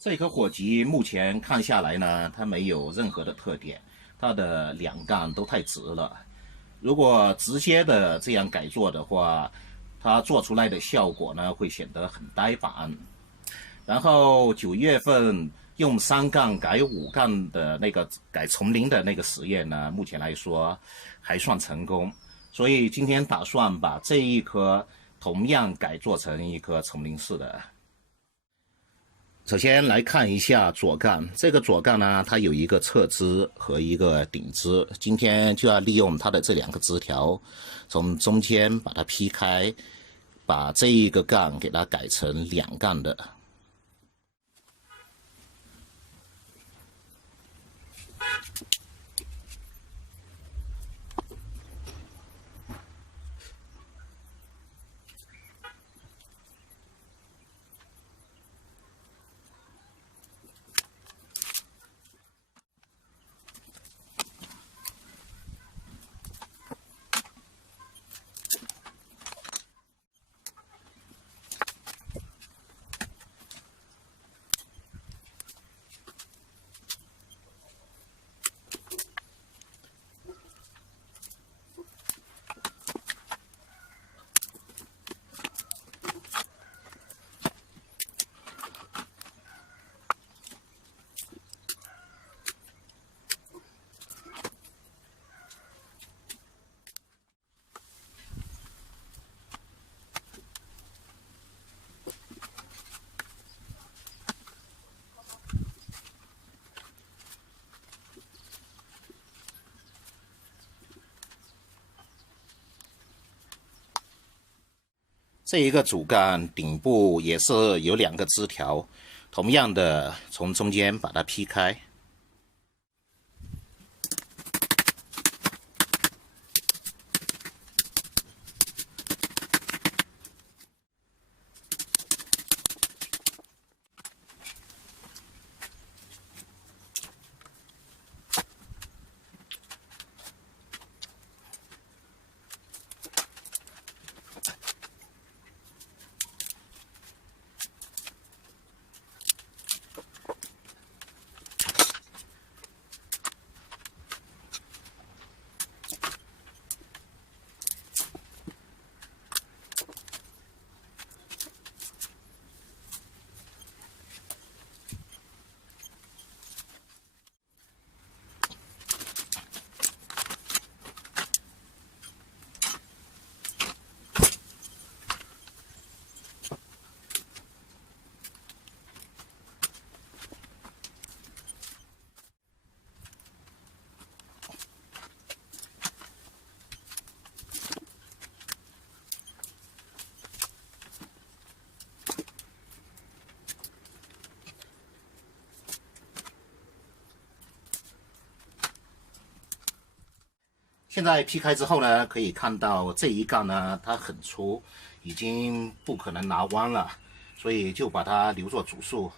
这颗火棘目前看下来呢，它没有任何的特点，它的两杠都太直了。如果直接的这样改做的话，它做出来的效果呢会显得很呆板。然后9月份用3杠改5杠的那个改丛林的那个实验呢，目前来说还算成功。所以今天打算把这一颗同样改做成一颗丛林式的。首先来看一下左杠，这个左杠呢，它有一个侧枝和一个顶枝。今天就要利用它的这2个枝条，从中间把它劈开，把这一个杠给它改成2杠的。这一个主干顶部也是有2个枝条，同样的从中间把它劈开。现在劈开之后呢，可以看到这一杠呢，它很粗，已经不可能拿弯了，所以就把它留作主树。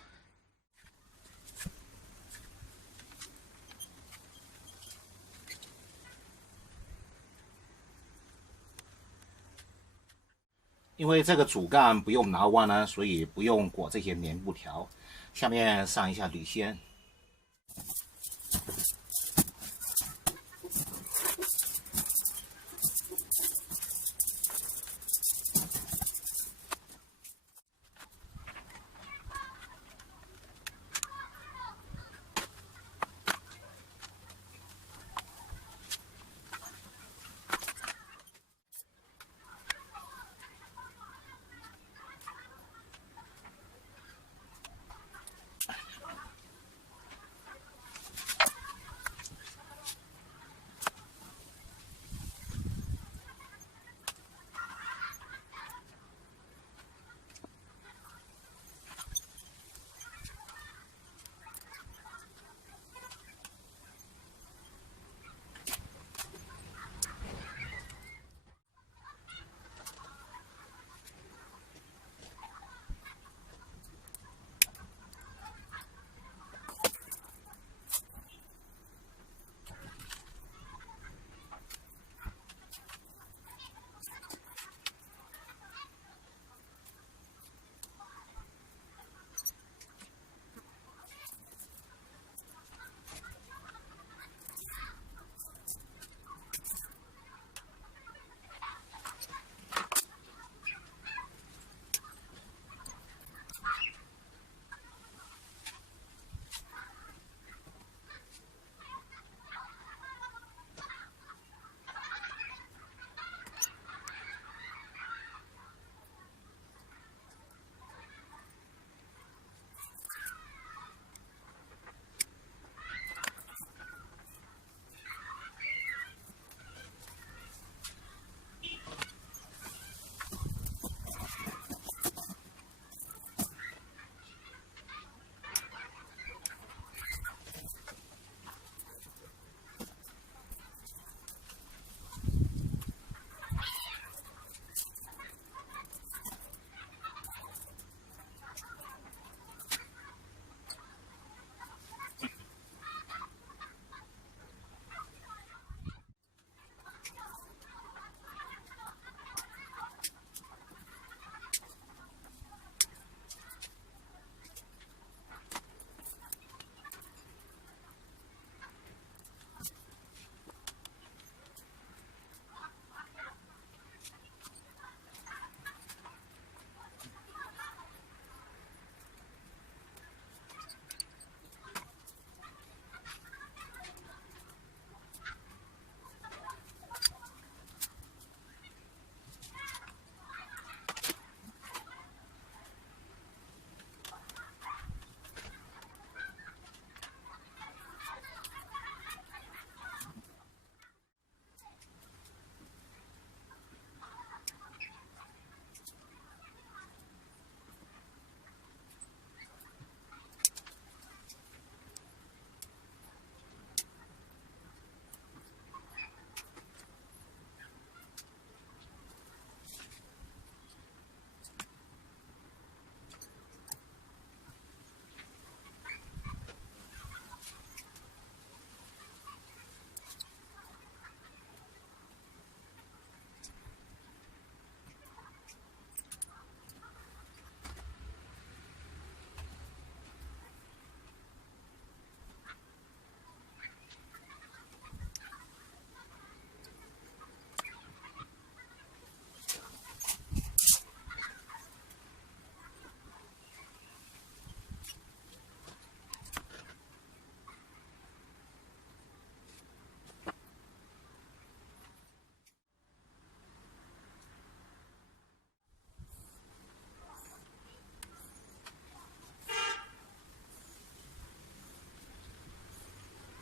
因为这个主干不用拿弯呢，所以不用裹这些棉布条。下面上一下铝线。